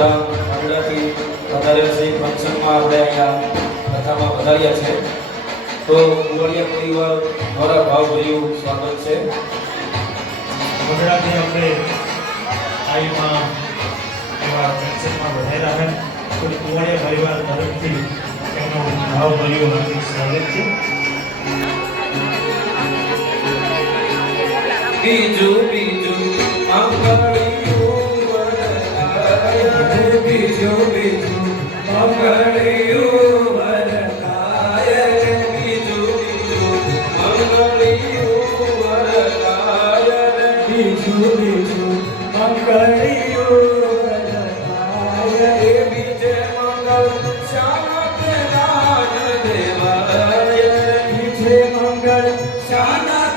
બધા મંડળથી પધાર્યા છે ફંક્શનમાં આપણે અહીંયા કથામાં પધાર્યા છે તો કુંવરિયા પરિવાર દ્વારા ભાવભર્યું સ્વાગત છે મંડળથી આપણે આઈમાં એવા ફંક્શનમાં પધાર્યા છે તો કુંવરિયા પરિવાર તરફથી એમનો ભાવભર્યું હાર્દિક સ્વાગત છે બીજું બીજું મંગળિયું વરદાય બીજું બીજું મંગળિયું વરદાય બીજું બીજું મંગળિયું વરદાય બીજું બીજું મંગળિયું વરદાય એ બીજે મંગળ શાનત દાન દેવાય બીજે મંગળ શાનત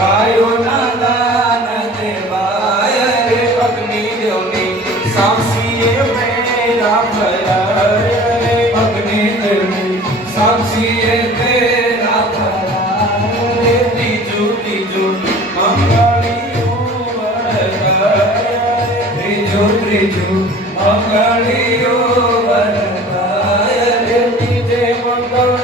કાયો નાદાન દેવાય રે અગ્નિ દેવની સાક્ષીએ મેરા ભરાય રે અગ્નિ દેવની સાક્ષીએ મેરા ભરાય રે ત્રીજું ત્રીજું મંગળિયું વરદાય ત્રીજું ત્રીજું મંગળિયું વરદાય રે ત્રીજે મંગળ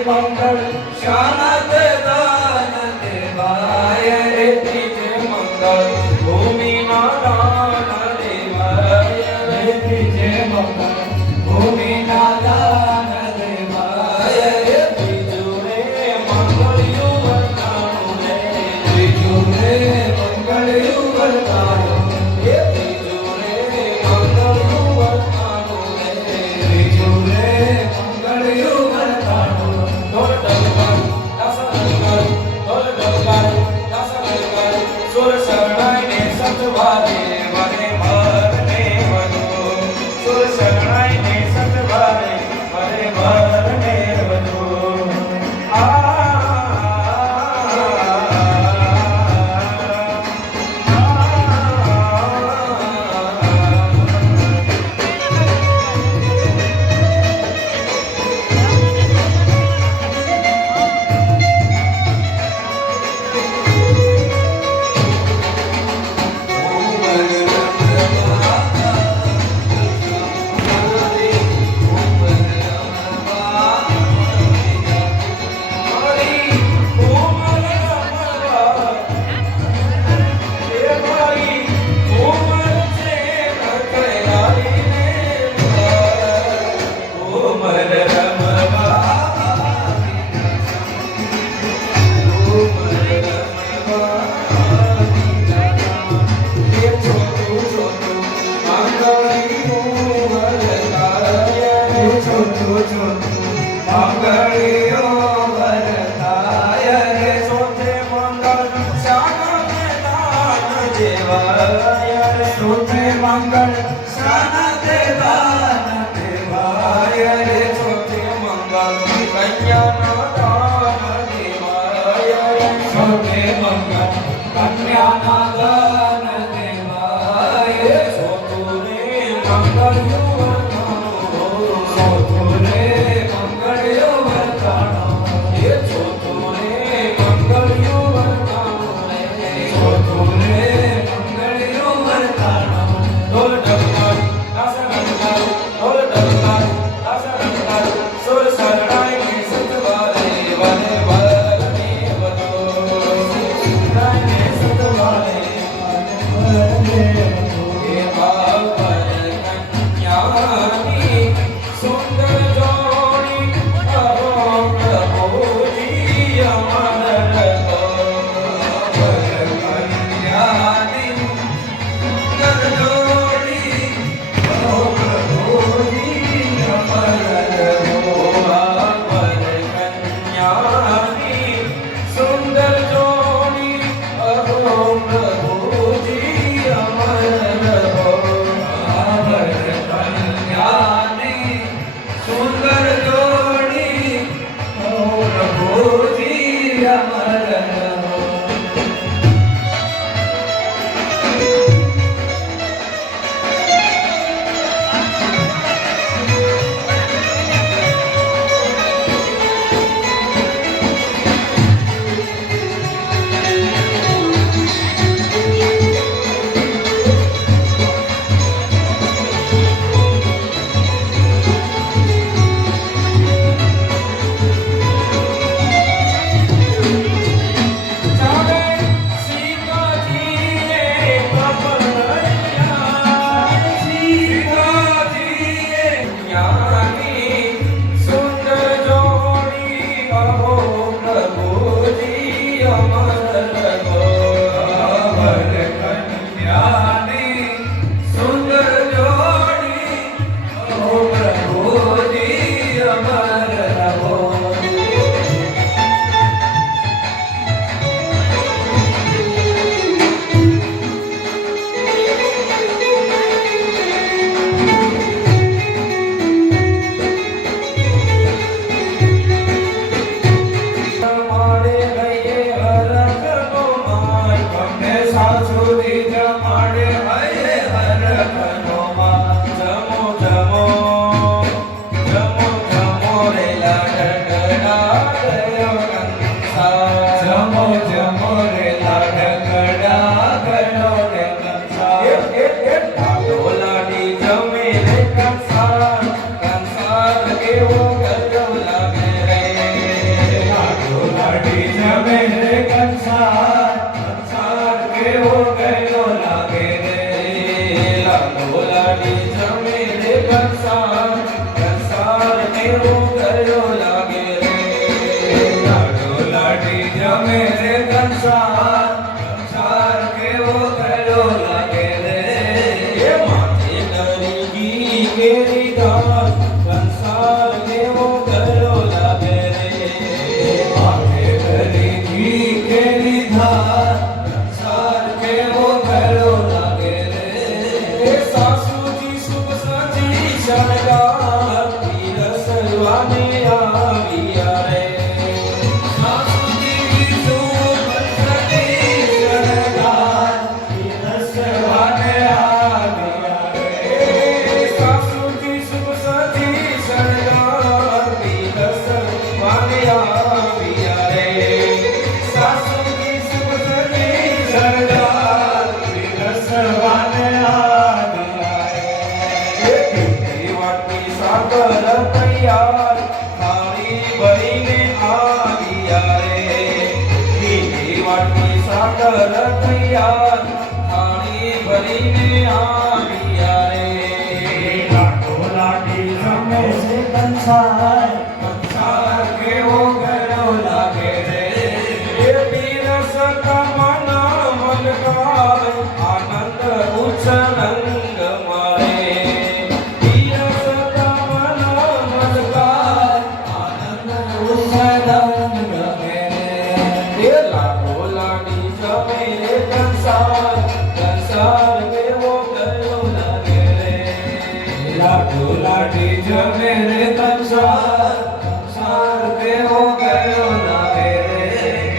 મંગળ શાનત દાન દેવાય રે ત્રીજે મંગળ ભૂમિના દાન દેવાય રે ત્રીજે મંગળ ભૂમિના દાન દેવાય રે ત્રીજું રે મંગળિયું વરદાનું રે ત્રીજું રે મંગળિયું વરદાનું રે ત્રીજું રે મંગળિયું વરદાનું રે ત્રીજું રે મંગળિયું સુર શરણાઈને સતવારે વરે ભરને વધુ સુર શરણાઈને સતવારે વરે ભરને વધુ મંગળ શાનત દાન દેવાય રે ચોથે મંગળ કન્યાનો દાન દેવાય રે ચોથે મંગળ કન્યાના દાન દેવાય ચોથું રે મંગળિયું વરદાનું ચોથું રે મંગળિયું વરદાનું એ ચોથું રે મંગળિયું વરદાનું રે ચોથું રે મંગળિયું વરદાનું ઢોલ ઢબકાર દાસરંકાર ઢોલ ઢબકાર દાસરંકાર સુર શરણાઈને સતવારે વરે ભરને વધુ શરણાઈને સતવારે લાને મીઠી વાટકી સાકર તૈયાર થાળી ભરીને આવ્યા રે મીઠી વાટકી સાકર તૈયાર થાળી ભરીને આવ્યા રે લાડો લાડી જમે છે કંસાર સંસાર કેવો ગયો લાગે રે એ પીરસ મન મલકાર આનંદ ઉછળંગ મારે પીરસ મન મલકાર આનંદ ઉછળંગ ગમે રે એ લાડો લાડી જમે રે કંસાર કંસાર કેવો ગયો લાગે રે લાડો લાડી જમે રે કંસાર કંસાર કેવો ગયો લાગે રે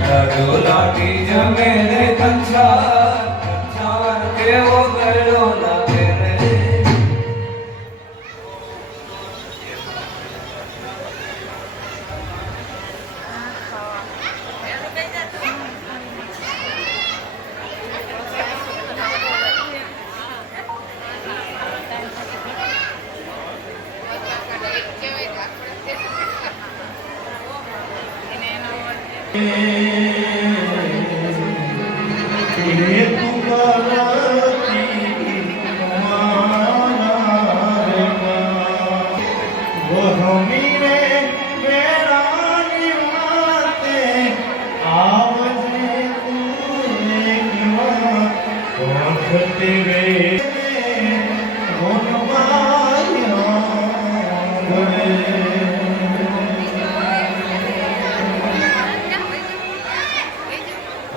લાડો લાડી જમે રે કંસાર કંસાર કેવો ગયો લાગે રે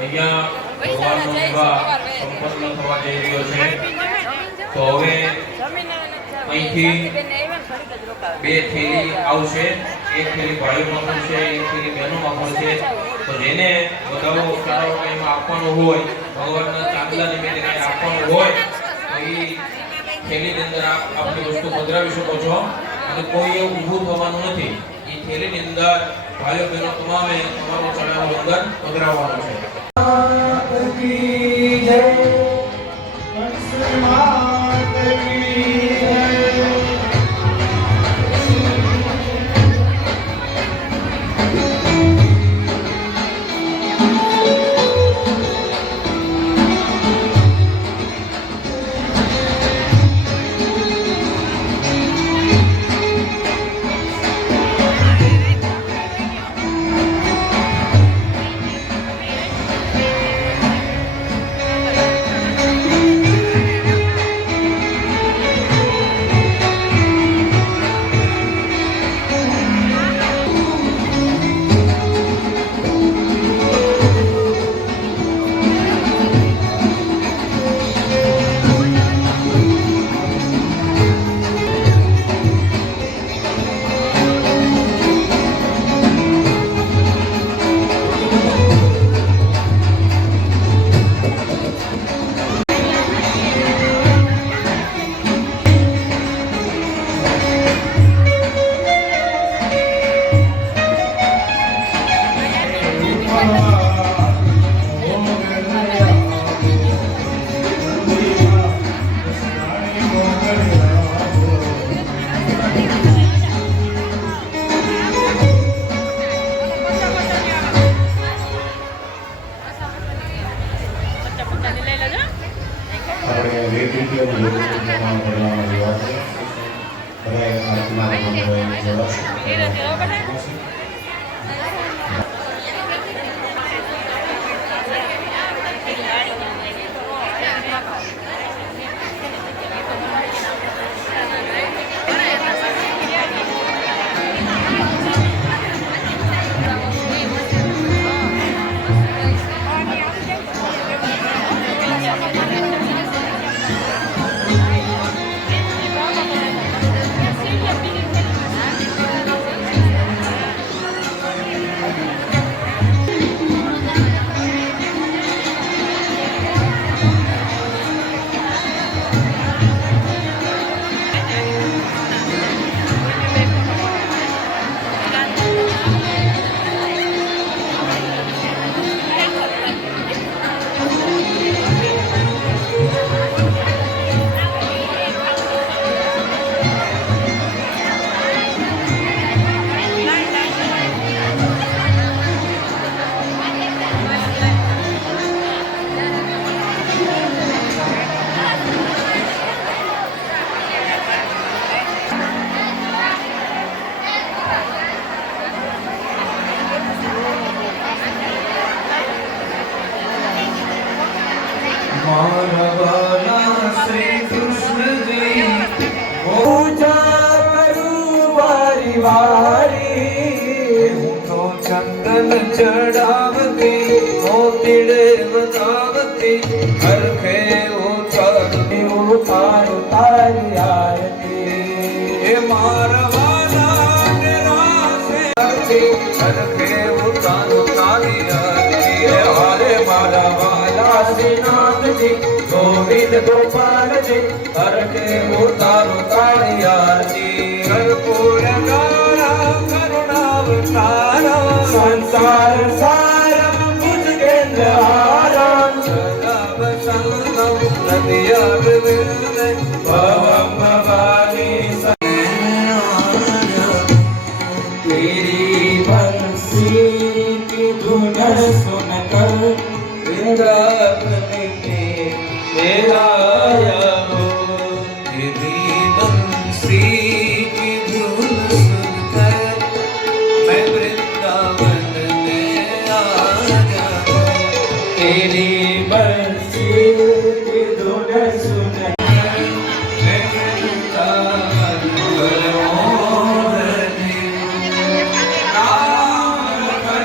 અહીંયા ભગવાનનો વિવાહ સંપન્ન થવા જઈ રહ્યો છે તો હવે અહીંથી બે થેલી આવશે એક થેલી ભાઈઓમાં મળશે એક થેલી બહેનોમાં મળશે તો જેને વધારો સારો એમાં આપવાનું હોય ભગવાનના ચાંદલા નિમિત્તે કંઈ આપવાનું હોય તો એ થેલીની અંદર આપની વસ્તુ પધરાવી શકો છો અને કોઈ એવું ઊભું થવાનું નથી એ થેલીની અંદર ભાઈઓ બહેનો તમામે તમારો ચડાવેલો લંગર પધરાવવાનો છે તન ચડાવતી મોતીડે બતાવતી હરખે ઉતારતી તારી આરતી હે મારવાલા ને રાસે હરખે ઉતારું તારી આરતી હરે મારા વાલા શ્રીનાથજી ગોવિંદ ગોપાલજી હરખે ઉતારું તારી આરતી કર્પૂર ગારા કરુણાવતારા સંસાર સારમ ભુજ કેન્દ્રહારમ સદા વસંતમ નદિયા વિવિધ ભવમ ભવાની तेरी बंसी की धुन सुनकर वृंदावन में मेरा हो तेरी बंसी की धुन सुनकर मैं वृंदावन में आया तेरी बंसी की धुन सुनकर मैं वृंदावन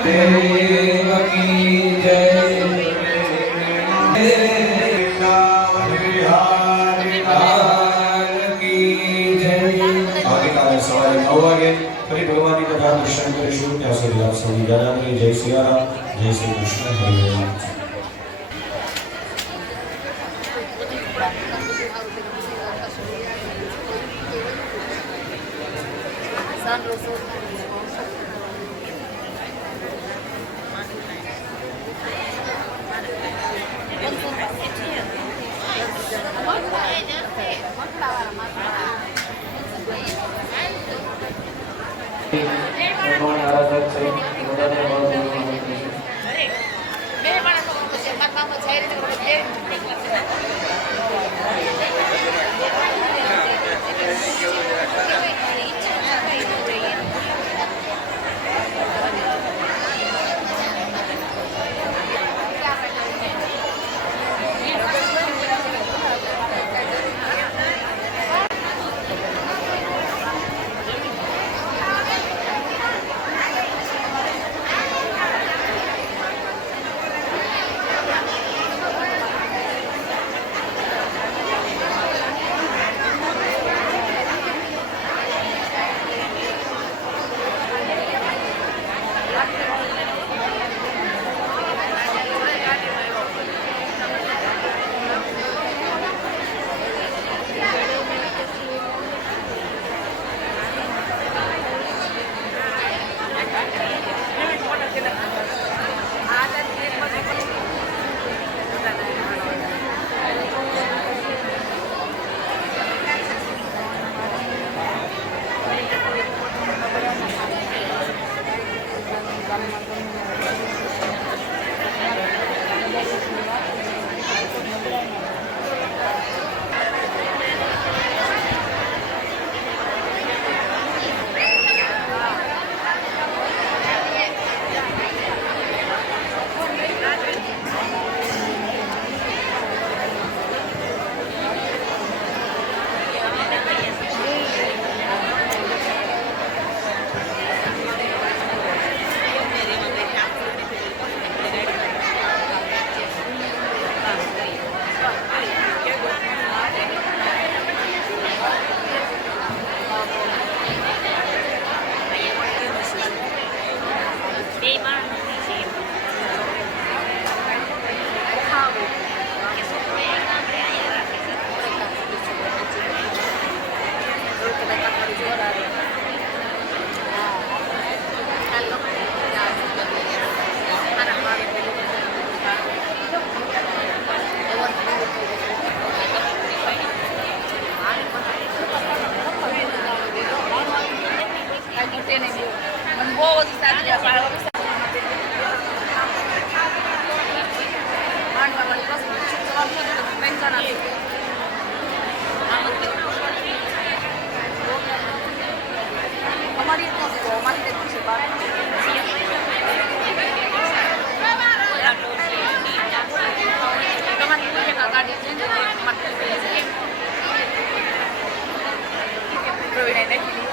देव की जय वृंदावन बिहारी लाल की जय। આવતીકાલે સવારે 9 વાગે ફરી ભગવાનની કથા દર્શન કરીશું. ત્યાં સુધી આપ સૌની યાદ જય શ્રી રામ, જય શ્રી કૃષ્ણ, હરે રામ. ભગવાન આરાધક છે બધાને Proviene de aquí.